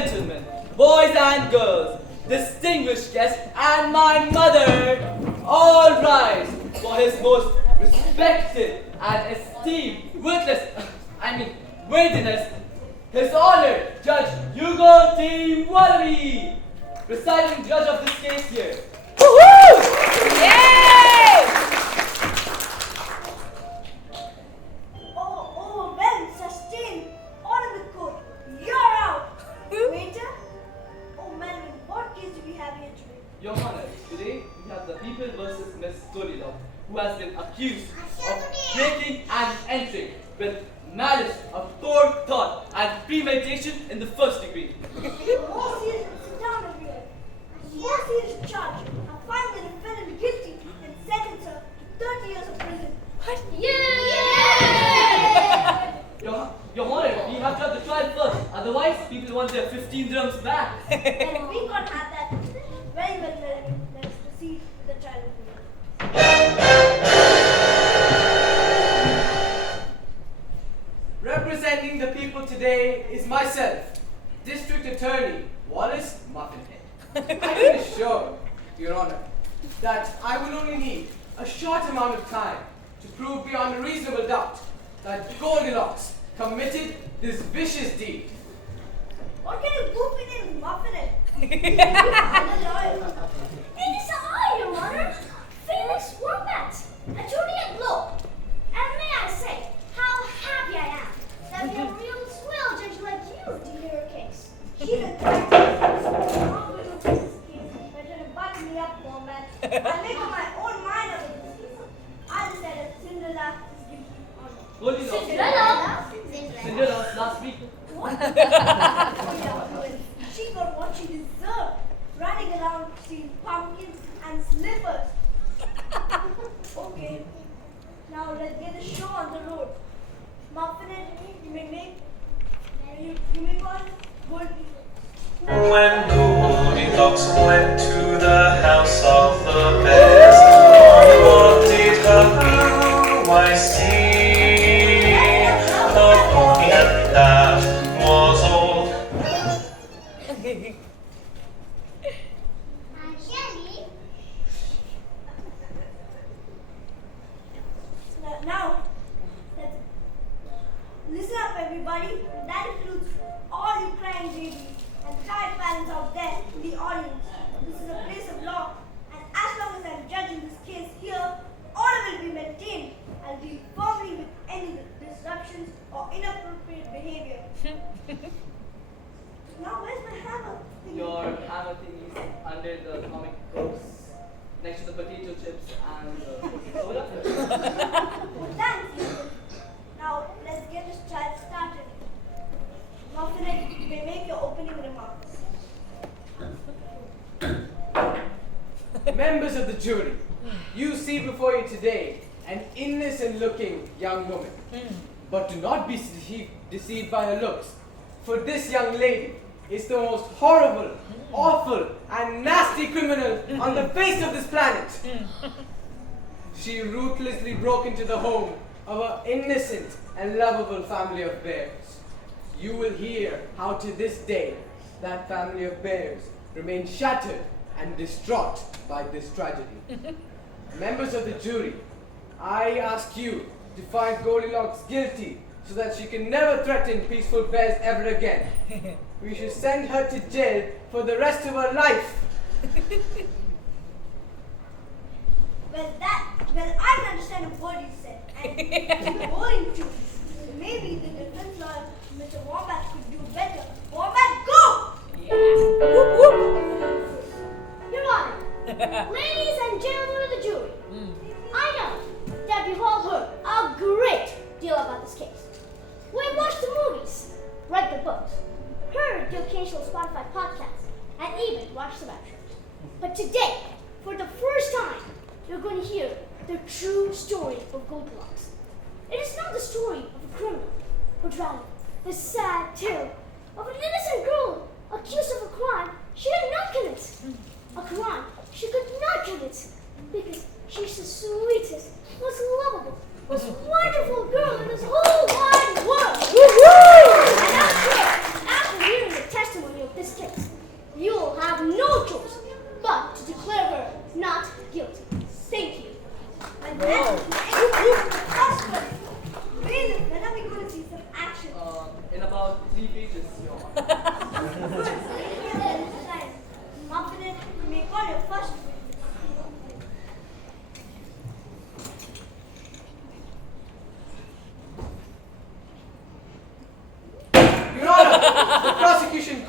gentlemen, boys and girls, distinguished guests, and my mother, all rise for his most respected and esteemed worthiness, His Honor, Judge Hugo T. Wallaby, presiding judge of this case here. Woohoo! Yay! Well sustained. Order the court. You're out. Waiter. Oh, Melvin, what case do we have here today? Your Honor, today we have the people versus Miss Goldilocks, who has been accused of breaking and entering with malice of forethought and premeditation in the first degree. More serious, sit down everyone. More serious charge. I find the defendant guilty and sentence her to 30 years of prison. What? Your Honor, we have to have the trial first. Otherwise, people want their 15 dirhams back. And we can't have that. Very well, Melvin. Let's proceed with the trial. Representing the people today is myself, District Attorney Wallace Muffinhead. I can assure, Your Honor, that I will only need a short amount of time to prove beyond a reasonable doubt that Goldilocks committed this vicious deed. What kind of goofy name is Muffinhead? I'm a lawyer. It is I, Your Honor, Felix Wombat, attorney at law. And may I say, how happy I am that we have a real swell judge like you to hear a case. She's a crack. Not going to this case. Better to button me up, Wombat. I'll make up my own mind on this case. I decided Cinderella is guilty on Goldilocks. Cinderella. Last week. what? Oh yeah, well, she got what she deserved. Running around stealing pumpkins and slippers. Okay. Now let's get the show on the road. Muffinhead, you may call Goldilocks. When Goldilocks went to the house of the bears, what did her blue eyes see? A pony that was old. Now, listen up everybody. That includes all you crying babies and tired parents out there in the audience. This is a place of law, and as long as I'm judging this case here, order will be maintained. I'll deal firmly with any disruptions or inappropriate behavior. Now, where's my hammer? Your hammer thing is under the comic books, next to the potato chips and the soda. Oh, thanks, Ethan. Now, let's get this trial started. Muffinhead, you may make your opening remarks. Members of the jury, you see before you today an innocent-looking young woman. But do not be deceived by her looks, for this young lady is the most horrible, awful, and nasty criminal on the face of this planet. She ruthlessly broke into the home of an innocent and lovable family of bears. You will hear how to this day that family of bears remain shattered and distraught by this tragedy. Members of the jury, I ask you to find Goldilocks guilty so that she can never threaten peaceful bears ever again. We should send her to jail for the rest of her life. Well, I can understand a word you said, and you're going to. Maybe the defense lawyer, Mr. Wombat, could do better. Wombat, go! Your Honor, ladies and gentlemen of the jury, I know that we've all heard a great deal about this case. We've watched the movies, read the books, heard the occasional Spotify podcast, and even watched the web shows. But today, for the first time, you're going to hear the true story of Goldilocks. It is not the story of a criminal, but rather the sad tale of an innocent girl accused of a crime she did not commit. A crime she could not commit because she's the sweetest, most lovable, most wonderful girl in this whole wide world. And I'm sure, after hearing the testimony of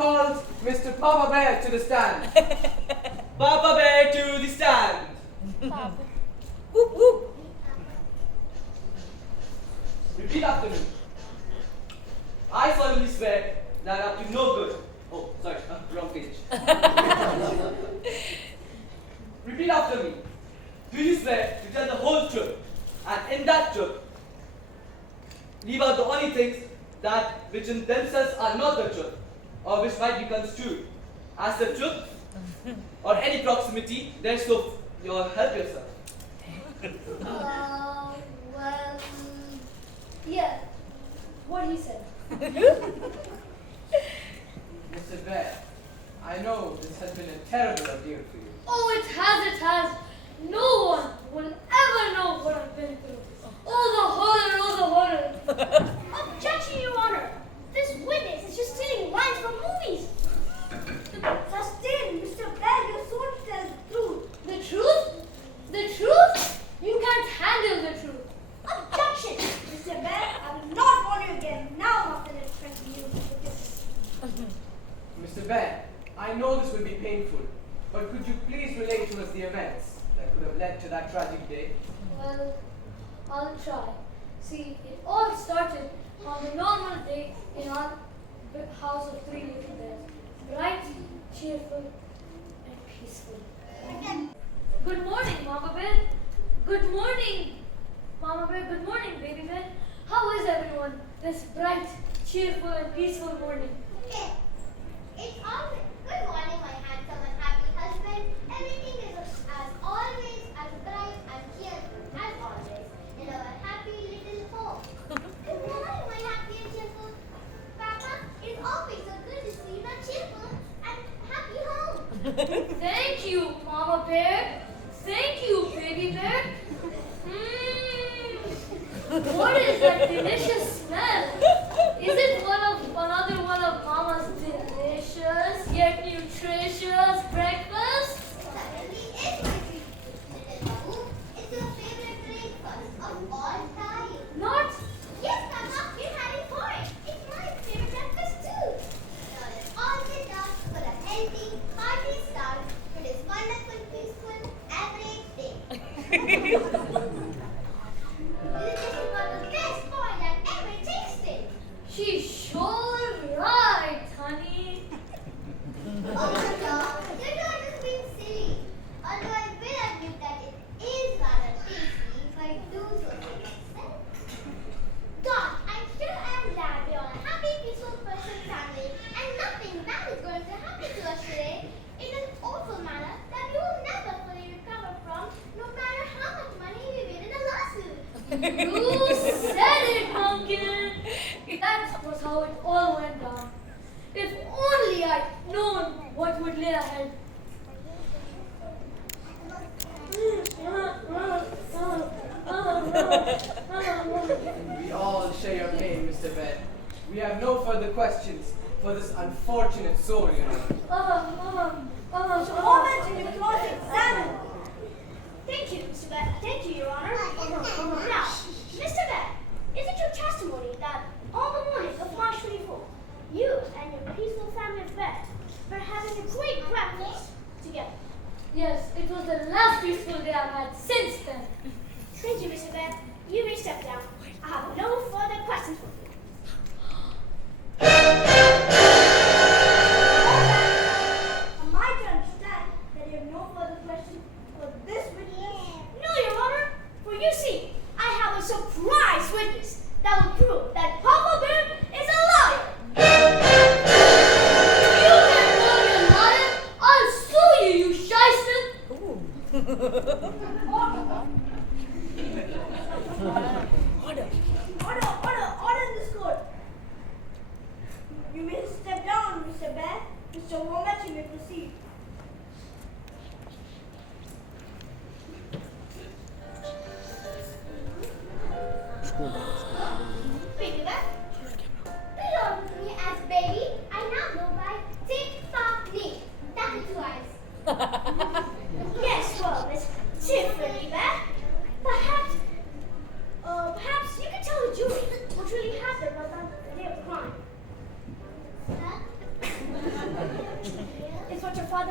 calls Mr. Papa Bear to the stand. Papa Bear to the stand. Whoop whoop. Repeat after me. I solemnly swear that up to no good. Oh, sorry, wrong page. Repeat after me. Do you swear to tell the whole truth, and in that truth, leave out the only things that which in themselves are not the truth, or which might be construed as the truth, or any proximity, then so you'll help yourself. Well, yeah, what he said. Mr. Bear, I know this has been a terrible ordeal for you. Oh, it has. No one will ever know what I've been through. Oh, the horror. Objection, Your Honor. This witness is just stealing lines from movies. Sustain, Mr. Bear, your sword tells the truth. The truth? The truth? You can't handle the truth. Objection. Mr. Bear, I will not warn you again. Now after this 20 years of this. Mr. Bear, I know this will be painful, but could you please relate to us the events that could have led to that tragic day? Well, I'll try. See, it all started on a normal day in our house of 3 little bears. Bright, cheerful, and peaceful. Good morning, Mama Bear. Good morning, Mama Bear. Good morning, Baby Bear. How is everyone this bright, cheerful, and peaceful morning? It's always good morning, my handsome and happy husband. Everything is as always as bright and cheerful as always in our happy little home. Good morning, my happy and cheerful Papa. It's always so good to see that cheerful and happy home. Thank you, Mama Bear. Thank you, Baby Bear. What is that delicious smell? Is it another one of Mama's delicious yet nutritious breakfast? Certainly is, my sweet little Babu. It's your favorite breakfast of all time. Not? Yes, Papa, you're having for it. It's my favorite breakfast too. Now let's all sit down for a healthy, hearty start to this wonderful, peaceful, average day. This is one of the best corn I've ever tasted. She's sure right, honey. Oh, no, you're not just being silly. Although I will admit that it is rather tasty if I do so myself. God, I'm sure I'm glad we're all a happy, peaceful person family and nothing bad is going to happen to us today in an awful manner that we will never fully recover from, no matter how much money we win in a lawsuit. You said it, pumpkin. That was how it all went down. If only I'd known what would lay ahead. We all share your pain, Mr. Bear. We have no further questions for this unfortunate soul, you know. So moment in the closet, examine. Thank you, Mr. Bear. Thank you, Your Honor. Now, Mr. Bear, is it your testimony that on the morning of March 24th, you and your peaceful family of bears were having a great breakfast together? Yes, it was the last peaceful day I've had since then. Thank you, Mr. Bear. You may step down. I have no further questions for you. Am I to understand that you have no further questions for this witness? No, Your Honor, for you see, I have a surprise witness that will prove that Papa Bear is a liar. You can't call me a liar. I'll sue you, you shyster. Order in this court. You may step down, Mr. Bear. Mr. Wombat, you may proceed. Baby Bear, belong to me as baby. I now go by Tiffany. That is twice. Yes, well, Miss Tiffany Bear. Perhaps you can tell the jury what really happened about the day of the crime. Huh?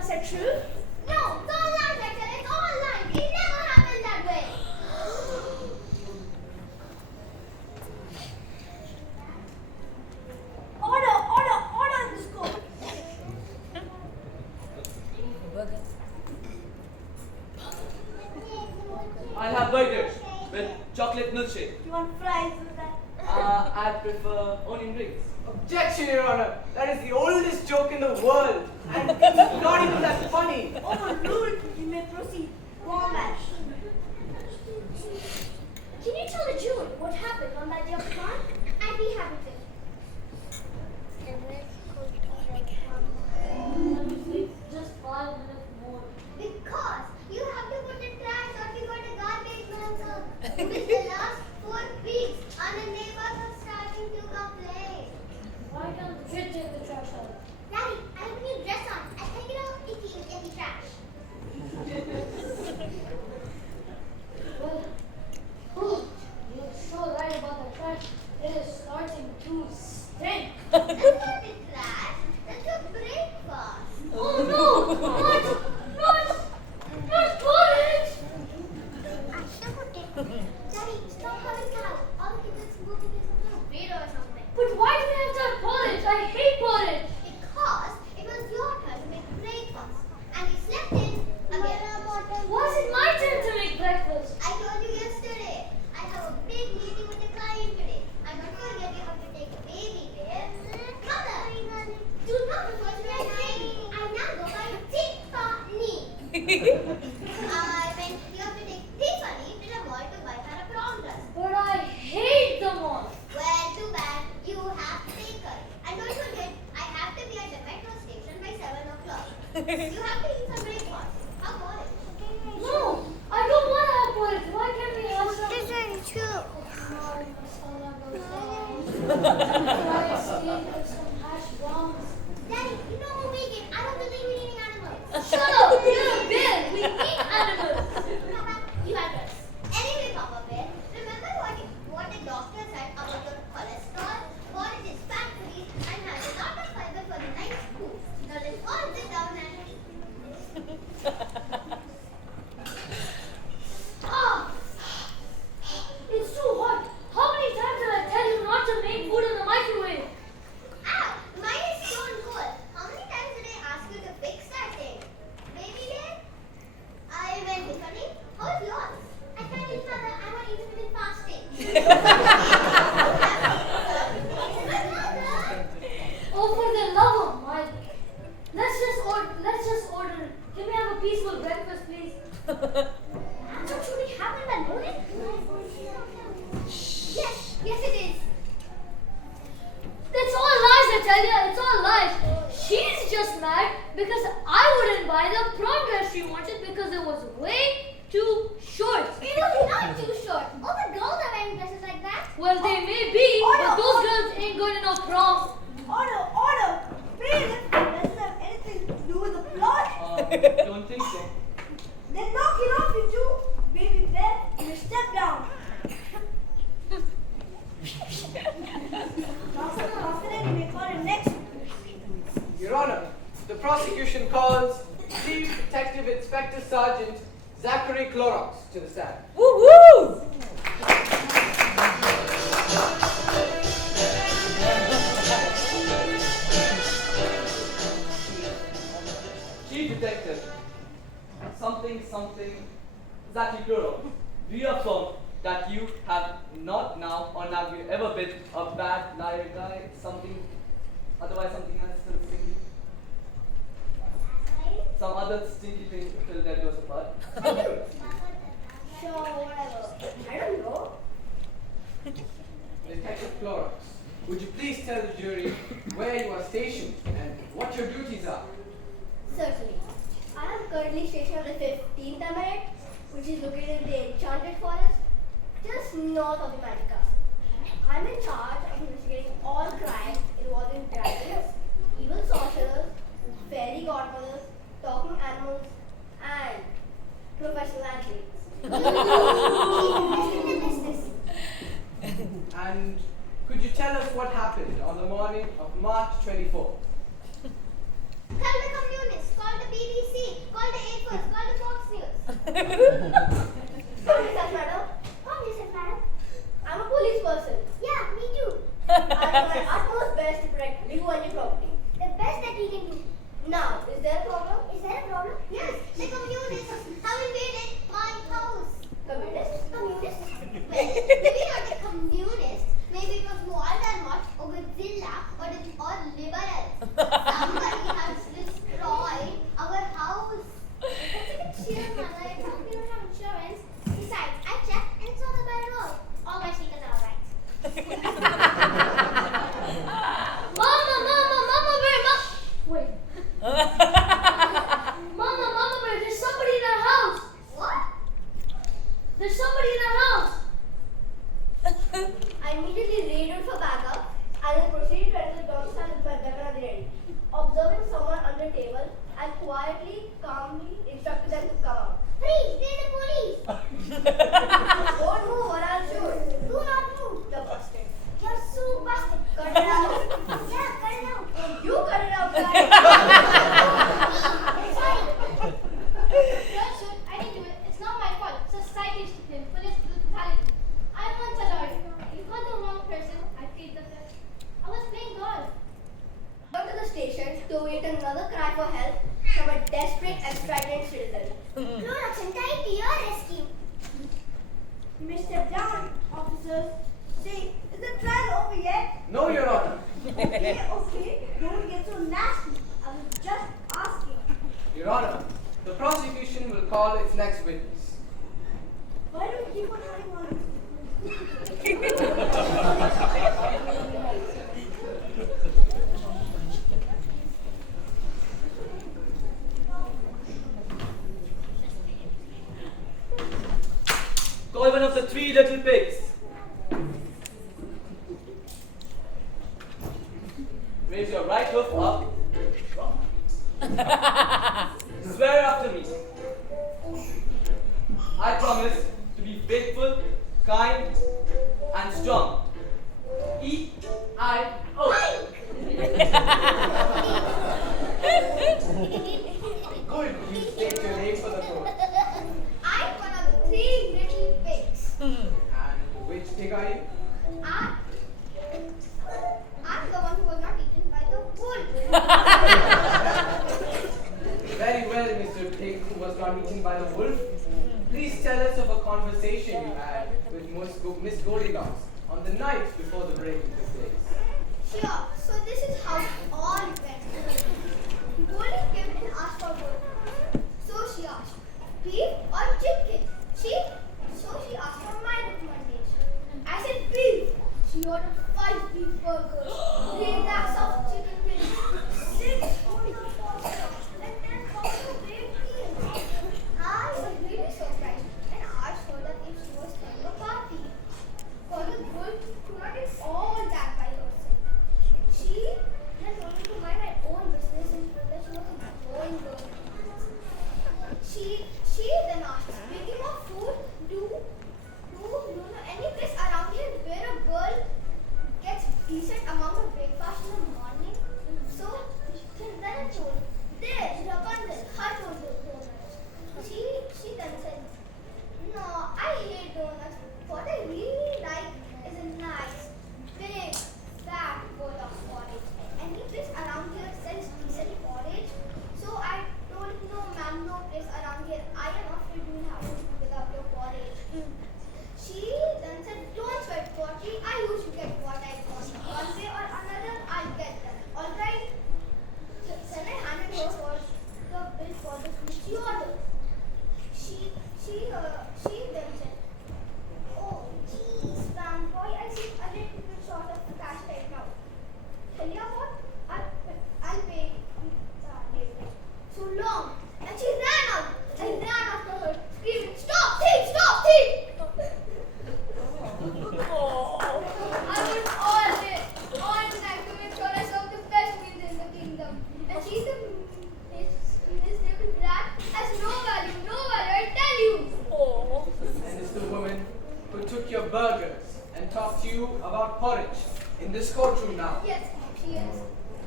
Is that true? No, it's all lies, Rachel. It's all lies. It never happened that way. Order, order, order in the school. I'll have burgers with chocolate milkshake. You want fries with that? I prefer onion rings. Objection, Your Honor. That is the oldest joke in the world. And it's not even that funny. Overruled. You may proceed. Wombat. Can you tell the jury what happened on that day of the farm? I'd be happy to. Just 5 minutes more. Because you have to put the trash out before the garbage man comes. You missed the last 4 weeks and the neighbors are starting to complain. Why can't the kid take the trash out? Daddy, I have a new dress on. I take it out icky with icky trash. Well, you're so right about the trash. It is starting to stink. That's not the trash. That's your breakfast. Oh no! Not porridge! Daddy, stop having cows. All the kids are moving in some burrito or something. But why do we have to have porridge? I hate porridge. Because it was your turn to make breakfast. And you slept in again. Was it my turn to make breakfast? I told you yesterday. I have a big meeting with the client today. I'm not going to you have to take a baby there. Mother! Do not refer to me as baby. I now go by Tiffany. I meant you have to take Tiffany to the mall to buy her a prom dress. But I hate the mall. Well, too bad. You have to take her. And don't forget, I have to be at the metro station by 7 o'clock. You have to eat some breakfast. How about it? No, I don't want to have porridge. Why can't we have some? This is true. Daddy, you know we're vegan. I don't believe in eating animals. Shut up! You're a bear. We eat animals. You had us. Anyway, Papa Bear, remember what the doctor said about your cholesterol? Porridge is fat free and has a lot of fiber for the nice food. Now let's all sit down and eat. Ah! It's too hot. How many times did I tell you not to make food in the microwave? Ow! Mine is stone cold. How many times did I ask you to fix that thing? Baby dear? I went Tiffany. How's yours? I can't eat mother. I want intermittent fasting. Oh, for the love of Mike. Let's just order. Can we have a peaceful breakfast, please? That's what truly happened that morning? Yes, it is. It's all lies, I tell you. It's all lies. She's just mad because I wouldn't buy the prom dress she wanted because it was way too short. It was not too short. All the girls are wearing dresses like that. Well, they may be, but those girls ain't going to no prom. Order, order. Please, doesn't have anything to do with the plot. Don't think so. Then knock it off, you two. Baby bear, you step down. Confident you may call it next. Your Honor, the prosecution calls Chief Detective Inspector Sergeant Zachary Clorox to the stand. Woo woo! Chief Detective, something, Zachary Clorox, do you affirm that you have not now or have you ever been a bad liar guy, something, otherwise something else still stinky? Some other stinky thing till that was apart? Sure, whatever. I don't know. Detective Clorox, would you please tell the jury where you are stationed and what your duties are? Certainly. I am currently stationed at the 15th Emirate, which is located in the Enchanted Forest, just north of the Magic Castle. I am in charge of investigating all crimes involving dragons, evil sorcerers, fairy godmothers, talking animals, and professional athletes. And could you tell us what happened on the morning of March 24th? Tell the communists, call the BBC, call the A1, call the Fox News. Come, Mrs. Madam. Come, Mrs. Madam. I'm a police person. Yeah, me too. I'll do my utmost best to protect you and your property. The best that we can do. Now, is there a problem? Is there a problem? Yes, the communists have invaded my house. Communists? Communists? Well, maybe not the communists. Maybe it was Voldemort or Godzilla or liberals. Somebody has destroyed our house. That's a bit chill, Mother. It's not we don't have insurance. Besides, I checked and it's on the bad road. All my stickers are alright. Mama, where? Wait. Mama, where? There's somebody in our house. What? There's somebody in our house. I immediately raided for backup and then proceeded to enter the dog stand with my weapon at the ready. Observing someone under the table, I quietly, calmly instructed them to come out. Freeze! They're the police. Don't move or I'll shoot. Do not move. You're busted. You're so busted. Cut it out. Yeah, cut it out. You cut it out, guys. Sorry. Don't shoot. I didn't do it. It's not my fault. Society is to blame. Police brutality. I once a lawyer. You got the wrong person. I paid the fifth. I was playing golf. Go to the station to wait another cry for help from a desperate and frightened citizen. Goldilocks and Hive to your rescue. Mr. Down, officers. See, is the trial over yet? No, Your Honor. Okay. Don't get so nasty. I was just asking. Your Honor, the prosecution will call its next witness. Why do you keep on having on? Call one of the three little pigs. Raise your right hoof up. Swear after me. I promise to be faithful, kind, and strong. E-I-O. Good, you state your name for the court. I'm one of the three little pigs. And which pig are you? I'm the one who was not eaten by the wolf. Very well, Mr. Pig, who was not eaten by the wolf. Please tell us of a conversation you had with Miss Goldilocks on the night before the break took place. Sure, so this is how it all went. Goldie came and asked for gold. So she asked, beef or chicken? So she asked for my recommendation. I said beef. She ordered 5 beef burgers, 3 racks of chicken wings, 6 bowls of pasta, and 10 pounds of baked beans. I was really surprised and asked her that if she was throwing a party. For the good could not eat all that by herself. She had only to mind my own business and that she was a growing girl. She then asked, speaking of food, do you know any place around here where a girl gets decent amount of breakfast in the morning? So then I told, there's Rapunzel, her told donuts. She then said, no, I hate donuts. What I really like is a nice, big, fat bowl of porridge. Any place around here sells decent porridge? So I told, no ma'am, no place around here. I am afraid you will have to without your porridge. She then said, don't sweat, Potty. I usually get what I want. One way or another, I'll get them. Alright? Then I handed her for the bill for the food she ordered. She then said, oh, geez, fanboy, I seem a little bit short of the cash right now. Tell you what? I'll pay later. So long. And she ran out. I ran after her, screaming, stop thief, stop thief! I was all night to make sure I serve the best meals in the kingdom. And she's the this little brat has no value, I tell you. And it's the woman who took your burgers and talked to you about porridge in this courtroom now. Yes, she is.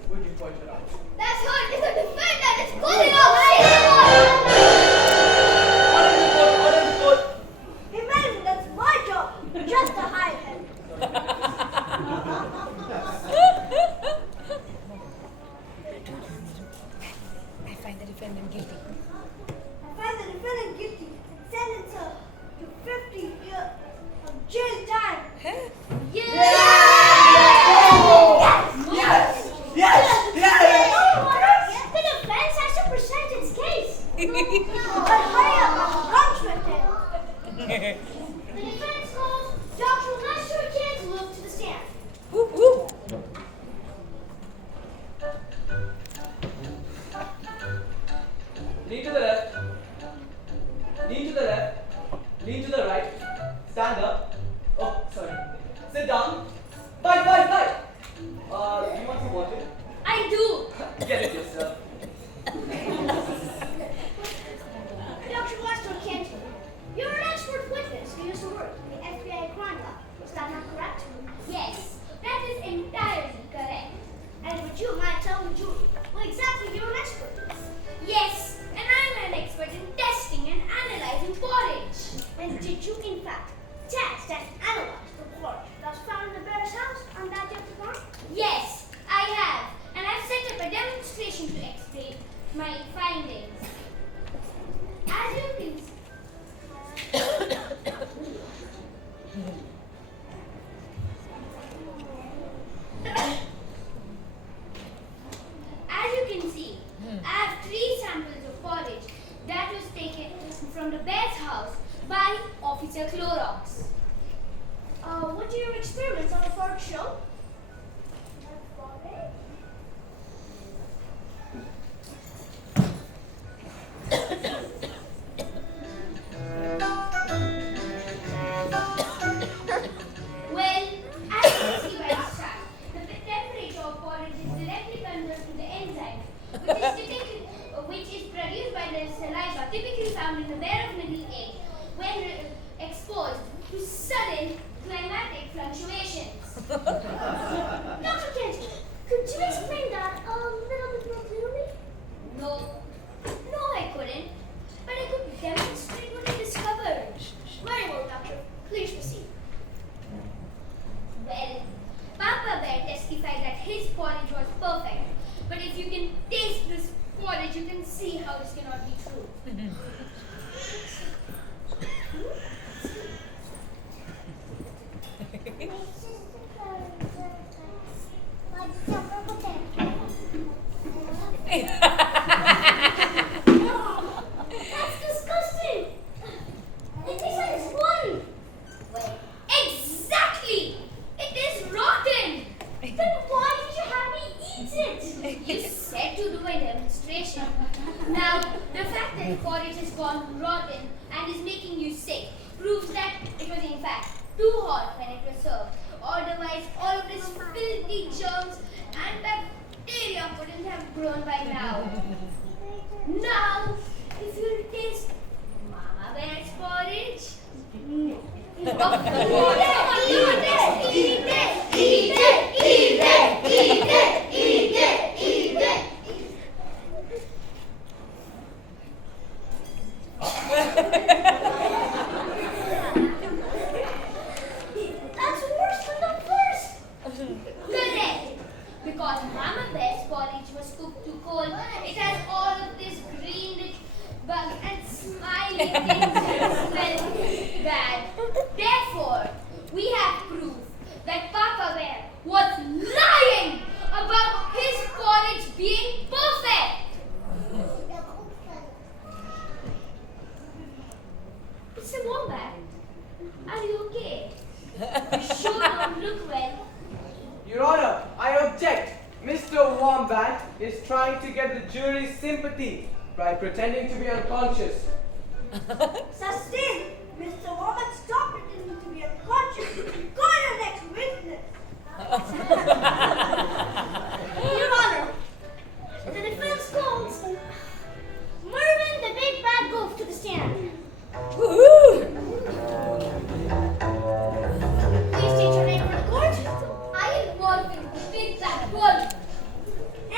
would you point it out? That's hurt. It's a defender. It's Goldilocks. Order in the court. Imagine that's my job, just to hide him. I find the defendant guilty. I find the defendant guilty and sentence her to 50 years of jail time. Yes! The defense has to present its case. But hurry up, I'm drunk with him. The defense calls Dr. Lester Cantaloupe to the stand. Whoop, whoop. Lean to the left. Lean to the left. Lean to the right. Stand up. Oh, sorry. Sit down. Bite. Do you want some water? I do. Get it yourself. Dr. Lester Cantaloupe, you're an expert witness who used to work in the FBI crime lab. Is that not correct? Yes, that is entirely correct. And would you mind telling the jury what exactly you're an expert in? Yes, and I'm an expert in testing and analyzing porridge. And did you, in fact, test and analyze the porridge that was found in the bear's house on that day of the crime? Yes, I have. And I've set up a demonstration to explain my findings. As you can see, I have 3 samples of porridge that was taken from the bear's house by Officer Clorox. What do your experiments on the porridge show? Well, as you can see by this chart, the temperature of porridge is directly converted to the enzyme, which is produced by the saliva typically found in the bear of middle age when exposed to sudden climatic fluctuations. Dr. Kent, could you explain that a little bit more clearly? No, I couldn't. But I could demonstrate what I discovered. Very well, Doctor. Please proceed. Well, Papa Bear testified that his porridge was perfect. But if you can taste this porridge, you can see how this cannot be true. That's disgusting! It tastes like it's rotten! Well, exactly! It is rotten! Then why did you have me eat it? You said to do a demonstration. Now, the fact that porridge has gone rotten and is making you sick proves that it was in fact too hot when it was served. Otherwise, all of these filthy germs and bacteria couldn't have grown by now. Now, if you taste Mama Bear's porridge, eat it! That's worse than the first! Correct! Because Mama Bear's porridge was cooked too cold, it has all of this green bugs and smiling things that smell bad. Therefore, we have proof that Papa Bear was lying about his porridge being perfect. Mr. Wombat, are you okay? You sure don't look well. Your Honor, I object. Mr. Wombat is trying to get the jury's sympathy by pretending to be unconscious. Sustained. Mr. Woman, stop pretending to be unconscious. Call your next witness. Your Honor, the defense calls Mervyn the Big Bad Wolf to the stand. Woohoo! Please state your name for the court. I am Morgan, the big black wolf.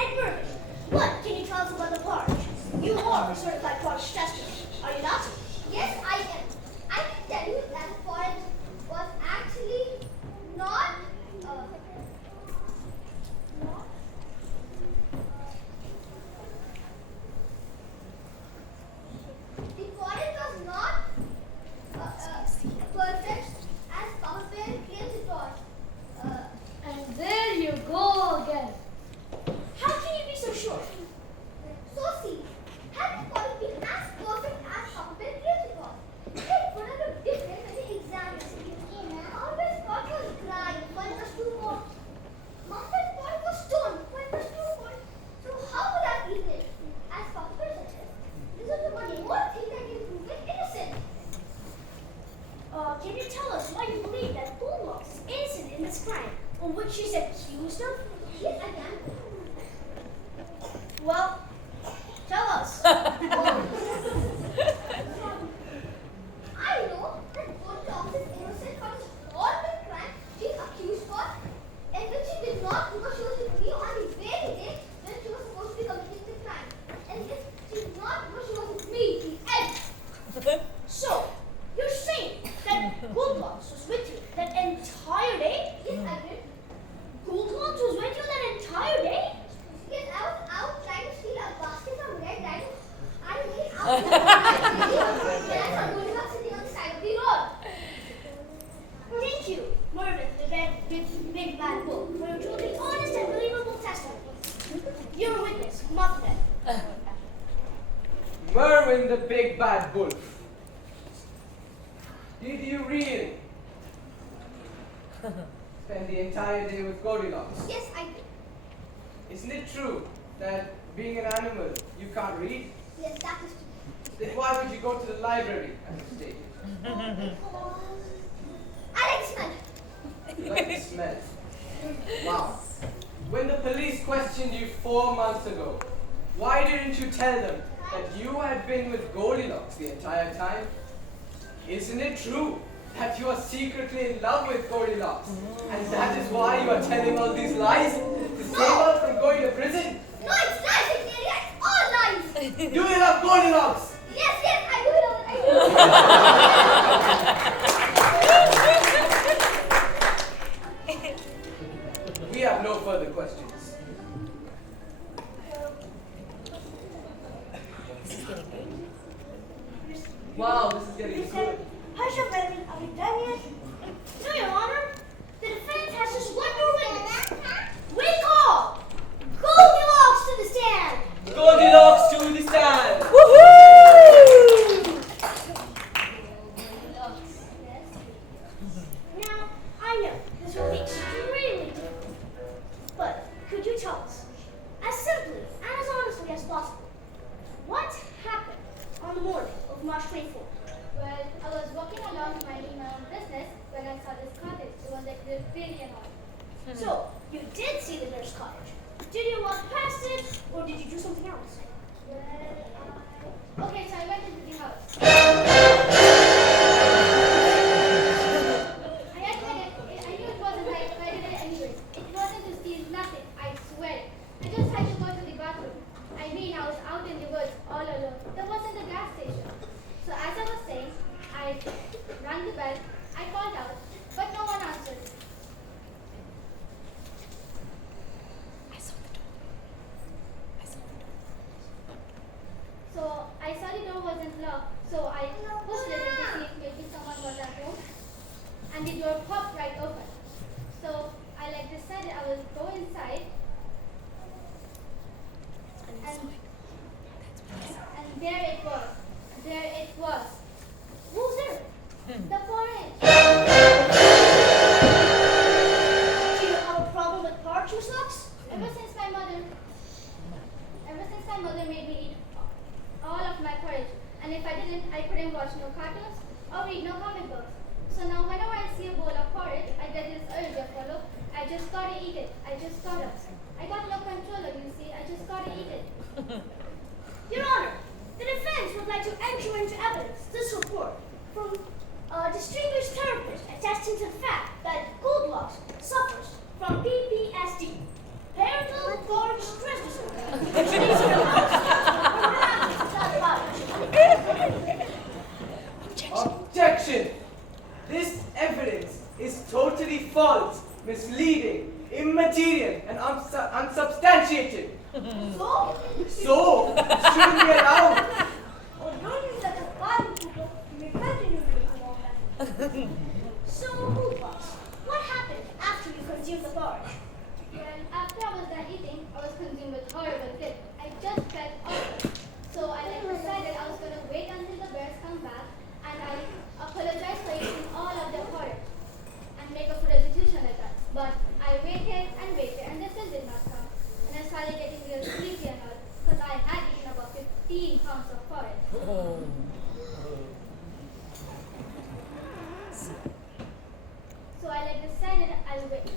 this crime on which she's accused of? Yes, I can. Well, tell us. I know that Goldilocks is innocent from this horrible crime she's accused for, and which she did not because she was with me on the very day when she was supposed to be committing the crime. And if she did not because she was with me, the end. So, you're saying that Goldilocks was with you that entire day? Yes, I did. Goldilocks was with you that entire day? Yes, I was out trying to steal a basket from Red Riding. I made out when I saw Goldilocks sitting on the side of the road. Thank you, Mervyn, the big bad wolf, for your truly honest and believable testimony. You're a witness, Muffin. Mervyn the big bad wolf. Did you really spend the entire day with Goldilocks? Yes, I did. Isn't it true that being an animal, you can't read? Yes, that is true. Then why would you go to the library as you stated? I like the smell. You like the smell. Wow. When the police questioned you 4 months ago, why didn't you tell them that you had been with Goldilocks the entire time? Isn't it true that you are secretly in love with Goldilocks? And that is why you are telling all these lies? To save her from going to prison? No, it's lies, it's idiot. All lies. Do you love Goldilocks? Yes, yes, I do love it. I do. We have no further questions. Wow, this is getting Listen, good. hush up, Melvin. Are we done yet? No, Your Honor. The defense has just one more witness. We call Goldilocks to the stand. Goldilocks to the stand! Now, I know this will be extremely difficult, but could you tell us, as simply and as honestly as possible, what happened on the morning of March 24th? Well, I was walking along minding my own business when I saw this cottage. It was like really annoying. So, you did see the nurse cottage. Did you walk past it, or did you do something else? Okay, so I went into the house. I knew it wasn't right, but I did it anyway. It wasn't to steal nothing, I swear. I just had to go to the bathroom. I mean, I was out in the woods all alone. There wasn't a gas station. So as I was saying, I rang the bell, I called out, but no one answered. So I saw the door wasn't locked, so I pushed it to see if maybe someone was at home, and the door popped right open. So I decided I would go inside, and there it was. There it was. Who's there? The forest. Do you have a problem with porch locks? Ever since my mother made me eat all of my porridge, and if I didn't, I couldn't watch no cartoons or read no comic books. So now whenever I see a bowl of porridge, I get this urge of follow. I just gotta eat it. I just gotta. I got no control, you see. I just gotta eat it. Your Honor, the defense would like to enter into evidence this report from a distinguished therapist attesting to the fact that Goldilocks suffers from PTSD, parental guard stress disorder, which needs to be Objection! This evidence is totally false, misleading, immaterial, and unsubstantiated. So, So, it shouldn't be allowed. oh, don't use such a bad people. You may continue drinking all that. So, Goldilocks, what happened after you consumed the porridge? Well, after I was done eating, I was consumed with horrible guilt. I just felt awful. So I decided I was gonna wait until the bears come back, and I apologize for eating all of their porridge and make a full restitution letter. But I waited, and they still did not come. And I started getting real sleepy and all, because I had eaten about 15 pounds of porridge. So I decided I'll wait.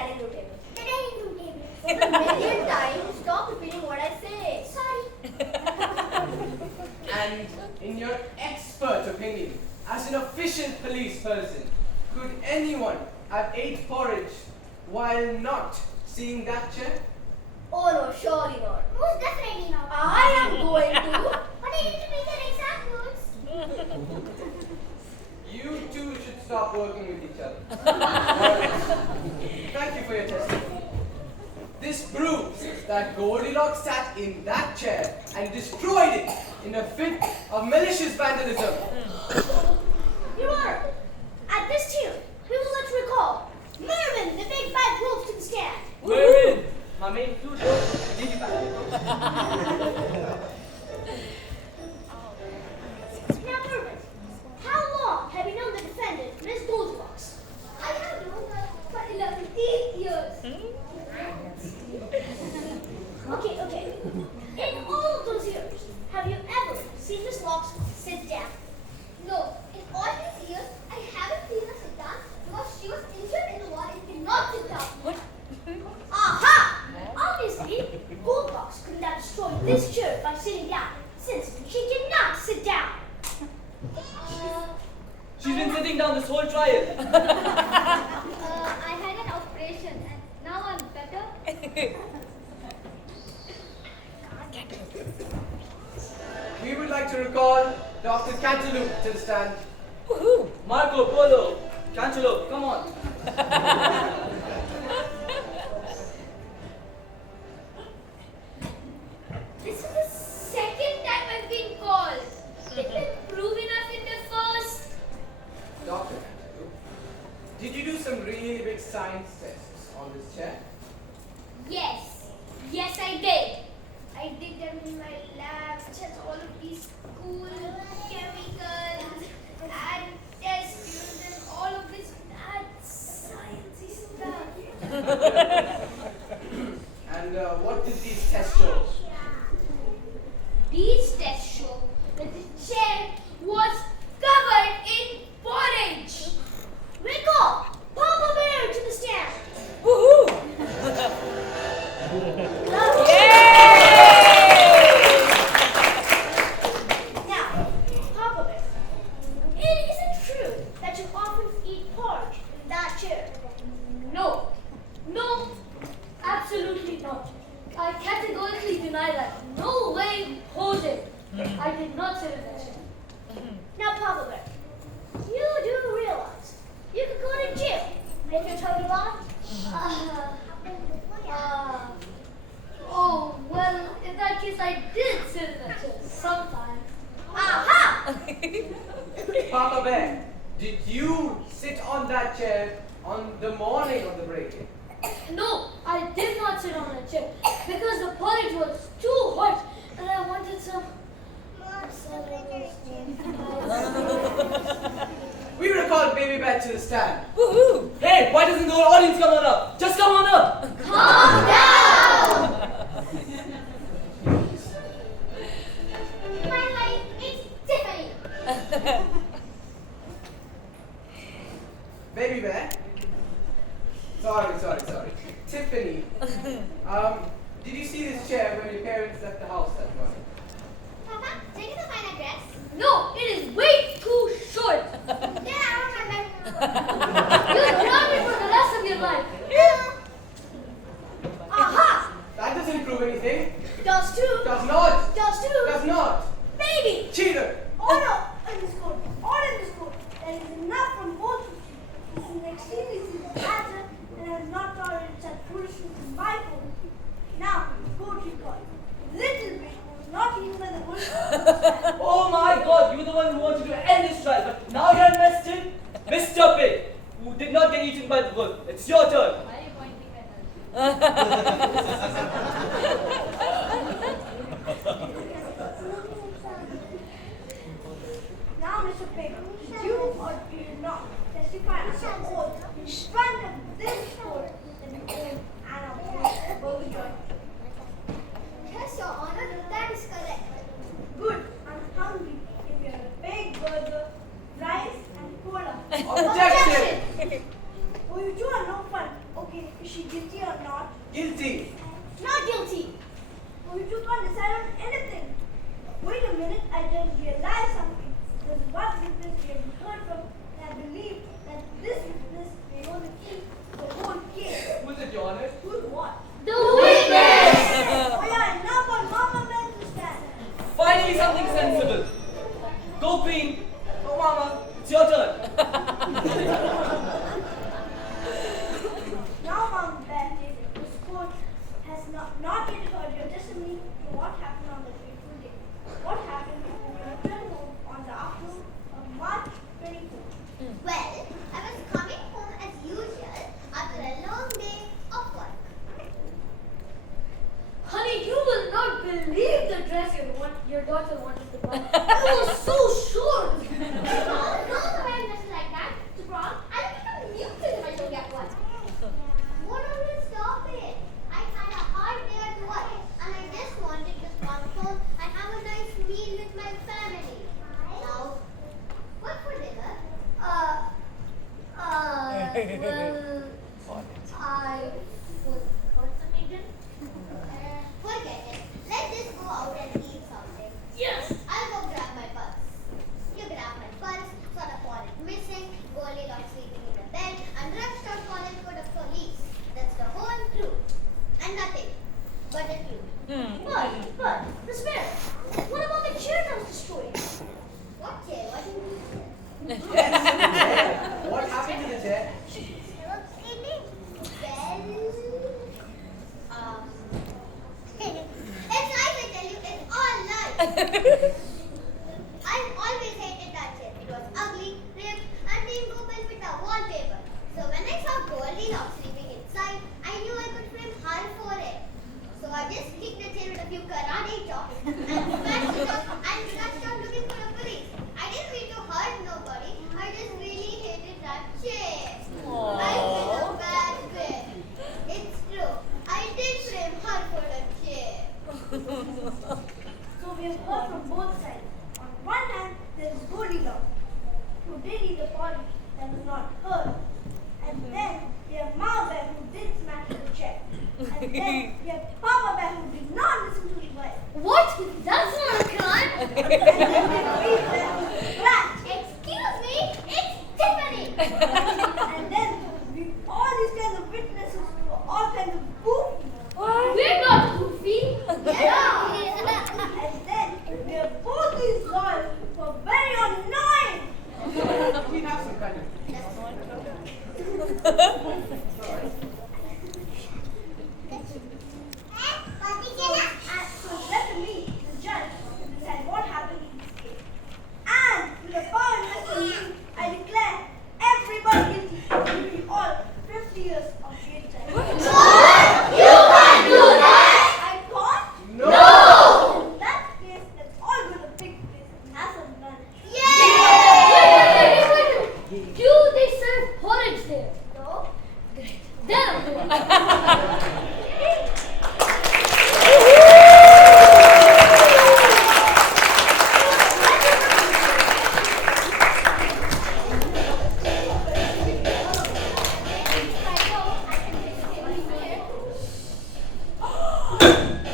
dining room table. The dining room table. For the millionth time, stop repeating what I say. Sorry. And in your expert opinion, as an official police person, could anyone have ate porridge while not seeing that chair? Oh no, surely not. Most definitely not. I am going to. But I need to read the exact words. You two should stop working with each other. Thank you for your testimony. This proves that Goldilocks sat in that chair and destroyed it in a fit of malicious vandalism. Your Honor, at this tune, we would like to recall Mervyn, the big bad wolf, to the stand. Mervyn, my main flute, Lady Bad. Now, Mervyn, how long have you known the defendant, Miss Goldilocks? I have known her for 11 years. Okay. In all of those years, have you ever seen Miss Locks sit down? No, in all these years, I haven't seen her sit down because she was injured in the war and cannot sit down. Aha! Obviously, Goldilocks couldn't have destroyed this chair by sitting down, since she cannot sit down. She's been sitting down this whole trial. I had an operation and now I'm better. We would like to recall Dr. Cantaloupe to the stand. Woohoo! Marco Polo, Cantaloupe, come on. This is the second time I've been called. Didn't prove enough in the first. Dr. Cantaloupe, did you do some really big science tests on this chair? Yes, I did. I did them in my lab, which has all of these cool chemicals and test tubes and all of this mad sciencey stuff. And what did these tests show? These tests show that the chair was covered in porridge. Recall, Papa Bear to the stand. Woohoo! Now, Papa Bear, it isn't true that you often eat porridge in that chair. No, absolutely not. I categorically deny that. No way, Jose. I did not sit in that chair. Now, Papa Bear, you do realize you could go to jail if your tummy lied? Oh, well, in that case, I did sit in that chair sometime. Aha! Papa Bear, did you sit on that chair on the morning of the break-in? No, I did not sit on that chair because the porridge was too hot and I wanted some. We recall Baby Bear to the stand. Woohoo! Hey, why doesn't the whole audience come on up? Just come on up. Calm down! My name is Tiffany. Baby Bear? Sorry. Tiffany, did you see this chair when your parents left the house that morning? Papa, take it to find a dress. No, it is way too short. Get out of my bed. You'll drown me for the rest of your life. Aha! That doesn't prove anything. Does too. Does not. Does too. Does not. Baby! Cheater. Order in this court. Order in this court. There is enough from both of you. This is an extremely serious matter and I have not tolerated such foolishness in my court. Now, court record. Little bit was not even by the bush. Oh my God, you were the one who wanted to end this trial, but now you're invested. Mr. Pig, who did not get eaten by the wolf. It's your turn. Why are you pointing at Now, Mr. Pig, you or do you not testify as your oath in front of this court that you own and operate Goldilocks? Yes, Your Honor, that is correct. Good. I'm hungry. Give me a big burger, rice, and cola. Objection. Oh, you two are no fun. Okay, Is she guilty or not? Guilty. Not guilty. We two can't decide on anything. Wait a minute, I just realized something. There's one witness we haven't heard from, and I believe that this witness may know the key to the whole case. Who's it, Your Honor? Who's what? The witness! Oh yeah, now for Mama Ben to stand. Finally something sensible. Go, Queen. Oh, Mama, it's your turn. Now, Mom Ben, this court has not yet heard your testimony to what happened on the fateful day. What happened when you returned home on the afternoon of March 24th? Well, I was coming home as usual after a long day of work. Honey, you will not believe the dress your daughter wanted to buy. It was so short. Don't wear dresses like that to prom. I'll become a mutant if I don't get one. Why don't you stop it? I had a hard day at work and I just wanted to come home and have a nice meal with my family. Now, what for dinner? Well, I forgot something. Forget it. Let's just go out and eat something. Yes. I'll go grab my purse. You grab my purse, saw the wallet missing, Goldilocks sleeping in the bed, and rushed out calling for the police. That's the whole truth. And nothing but the truth. But, Miss Mary, what about the chair that was destroyed? What chair? What do you mean? What happened to the chair? It's lies, I tell you, it's all lies. I've always hated that chair. It was ugly, ripped, and didn't go well with the wallpaper. So when I saw Goldilocks sleeping inside, I knew I could frame her for it. So I just kicked the chair with a few karate chops and smashed it up and rushed out looking for the police. I didn't mean to hurt nobody. I just really hated that chair. Life is a bad bit. It's true. I did frame her for the chair. So we have heard from both sides. On one hand, there is Goldilocks, who did eat the polish that was not hers. And then we have Mama Bear, who did smash the chair. And then we have Papa Bear, who did not listen to his wife. What? That's not a crime. And